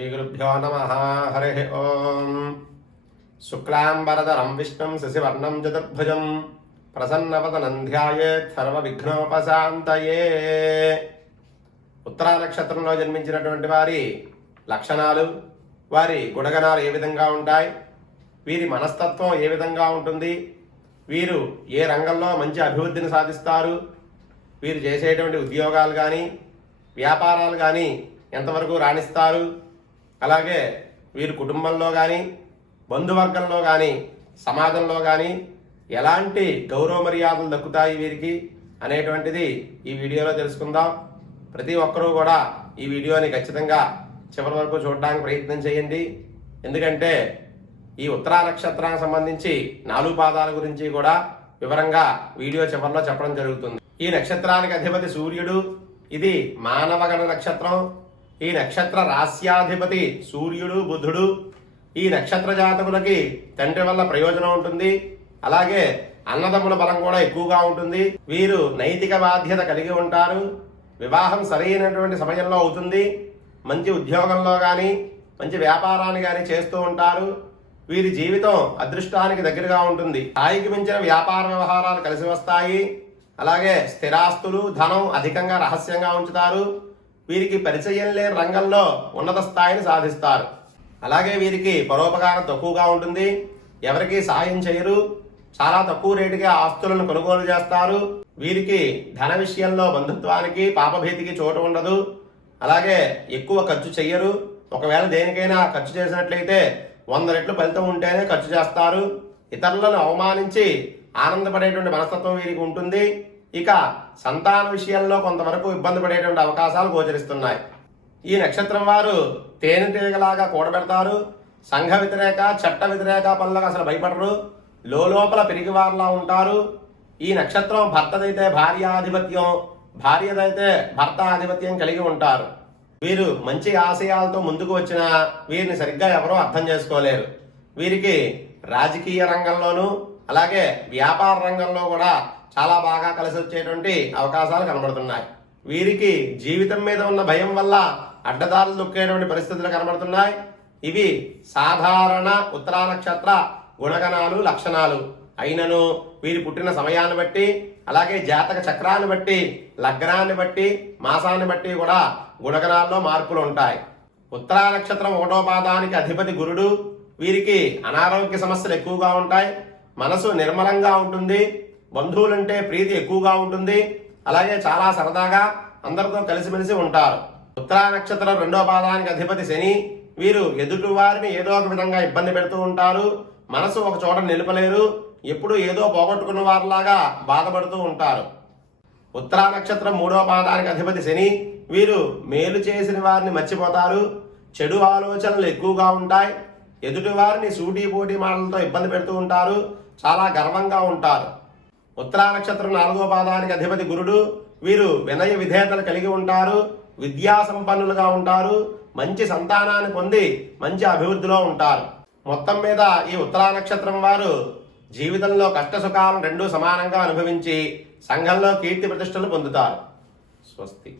श्रीगुरुभ्यो नमः। हरिः ओम। शुक्लांबरधरं विष्णुं शशिवर्णं चतुर्भुजं प्रसन्नवदनं ध्यायेत् सर्वविघ्नोपशान्तये। ఉత్తరా నక్షత్రంలో జన్మించినటువంటి వారి లక్షణాలు, వారి గుణగణాలు ఏ విధంగా ఉంటాయి, వీరి మనస్తత్వం ఏ విధంగా ఉంటుంది, వీరు ఏ రంగంలో మంచి అభివృద్ధిని సాధిస్తారు, వీరు చేసేటువంటి ఉద్యోగాలు కానీ వ్యాపారాలు కానీ ఎంతవరకు రాణిస్తారు, అలాగే వీరు కుటుంబంలో కానీ బంధువర్గంలో కానీ సమాజంలో కానీ ఎలాంటి గౌరవ మర్యాదలు దక్కుతాయి వీరికి అనేటువంటిది ఈ వీడియోలో తెలుసుకుందాం. ప్రతి ఒక్కరూ కూడా ఈ వీడియోని ఖచ్చితంగా చివరి వరకు చూడడానికి ప్రయత్నం చేయండి. ఎందుకంటే ఈ ఉత్తరా నక్షత్రానికి సంబంధించి 4 పాదాల గురించి కూడా వివరంగా వీడియో చివరిలో చెప్పడం జరుగుతుంది. ఈ నక్షత్రానికి అధిపతి సూర్యుడు. ఇది మానవగణ నక్షత్రం. ఈ నక్షత్ర రాస్యాధిపతి సూర్యుడు బుధుడు. ఈ నక్షత్ర జాతకులకి తండ్రి వల్ల ప్రయోజనం ఉంటుంది. అలాగే అన్నదమ్ముల బలం కూడా ఎక్కువగా ఉంటుంది. వీరు నైతిక బాధ్యత కలిగి ఉంటారు. వివాహం సరైనటువంటి సమయంలో అవుతుంది. మంచి ఉద్యోగంలో కానీ మంచి వ్యాపారాన్ని కానీ చేస్తూ ఉంటారు. వీరి జీవితం అదృష్టానికి దగ్గరగా ఉంటుంది. స్థాయికి మించిన వ్యాపార వ్యవహారాలు కలిసి వస్తాయి. అలాగే స్థిరాస్తులు ధనం అధికంగా రహస్యంగా ఉంచుతారు. వీరికి పరిచయం లేని రంగంలో ఉన్నత స్థాయిని సాధిస్తారు. అలాగే వీరికి పరోపకారం తక్కువగా ఉంటుంది. ఎవరికి సాయం చేయరు. చాలా తక్కువ రేటుగా ఆస్తులను కొనుగోలు చేస్తారు. వీరికి ధన విషయంలో బంధుత్వానికి పాపభీతికి చోటు ఉండదు. అలాగే ఎక్కువ ఖర్చు చెయ్యరు. ఒకవేళ దేనికైనా ఖర్చు చేసినట్లయితే 100 రెట్లు ఫలితం ఉంటేనే ఖర్చు చేస్తారు. ఇతరులను అవమానించి ఆనందపడేటువంటి మనస్తత్వం వీరికి ఉంటుంది. ఇక సంతాన విషయంలో కొంతవరకు ఇబ్బంది పడేటువంటి అవకాశాలు గోచరిస్తున్నాయి. ఈ నక్షత్రం వారు తేనెటీగలాగా కూడబెడతారు. సంఘ వ్యతిరేక చట్ట వ్యతిరేక పనులకు అసలు భయపడరు. లోపల పిరిగివారులా ఉంటారు. ఈ నక్షత్రం భర్తదైతే భార్యాధిపత్యం, భార్యదైతే భర్త ఆధిపత్యం కలిగి ఉంటారు. వీరు మంచి ఆశయాలతో ముందుకు వచ్చినా వీరిని సరిగ్గా ఎవరూ అర్థం చేసుకోలేరు. వీరికి రాజకీయ రంగంలోనూ అలాగే వ్యాపార రంగంలో కూడా చాలా బాగా కలిసి వచ్చేటువంటి అవకాశాలు కనబడుతున్నాయి. వీరికి జీవితం మీద ఉన్న భయం వల్ల అడ్డదారులు దొక్కేటువంటి పరిస్థితులు కనబడుతున్నాయి. ఇవి సాధారణ ఉత్తరా నక్షత్ర గుణగణాలు లక్షణాలు అయినను వీరి పుట్టిన సమయాన్ని బట్టి అలాగే జాతక చక్రాన్ని బట్టి లగ్నాన్ని బట్టి మాసాన్ని బట్టి కూడా గుణగణాల్లో మార్పులు ఉంటాయి. ఉత్తరా నక్షత్రం 1వ పాదానికి అధిపతి గురుడు. వీరికి అనారోగ్య సమస్యలు ఎక్కువగా ఉంటాయి. మనసు నిర్మలంగా ఉంటుంది. బంధువులంటే ప్రీతి ఎక్కువగా ఉంటుంది. అలాగే చాలా సరదాగా అందరితో కలిసిమెలిసి ఉంటారు. ఉత్తరా నక్షత్రం 2వ పాదానికి అధిపతి శని. వీరు ఎదుటి వారిని ఏదో ఒక విధంగా ఇబ్బంది పెడుతూ ఉంటారు. మనసు ఒక చోట నిలపలేరు. ఎప్పుడు ఏదో పోగొట్టుకున్న వారిలాగా బాధపడుతూ ఉంటారు. ఉత్తరా నక్షత్రం 3వ పాదానికి అధిపతి శని. వీరు మేలు చేసిన వారిని మర్చిపోతారు. చెడు ఆలోచనలు ఎక్కువగా ఉంటాయి. ఎదుటి వారిని సూటి పోటీ మాటలతో ఇబ్బంది పెడుతూ ఉంటారు. చాలా గర్వంగా ఉంటారు. ఉత్తరా నక్షత్రం 4వ పాదానికి అధిపతి గురుడు. వీరు వినయ విధేయతలు కలిగి ఉంటారు. విద్యా సంపన్నులుగా ఉంటారు. మంచి సంతానాన్ని పొంది మంచి అభివృద్ధిలో ఉంటారు. మొత్తం మీద ఈ ఉత్తరా నక్షత్రం వారు జీవితంలో కష్ట సుఖాలను రెండూ సమానంగా అనుభవించి సంఘంలో కీర్తి ప్రతిష్టలు పొందుతారు. స్వస్తి.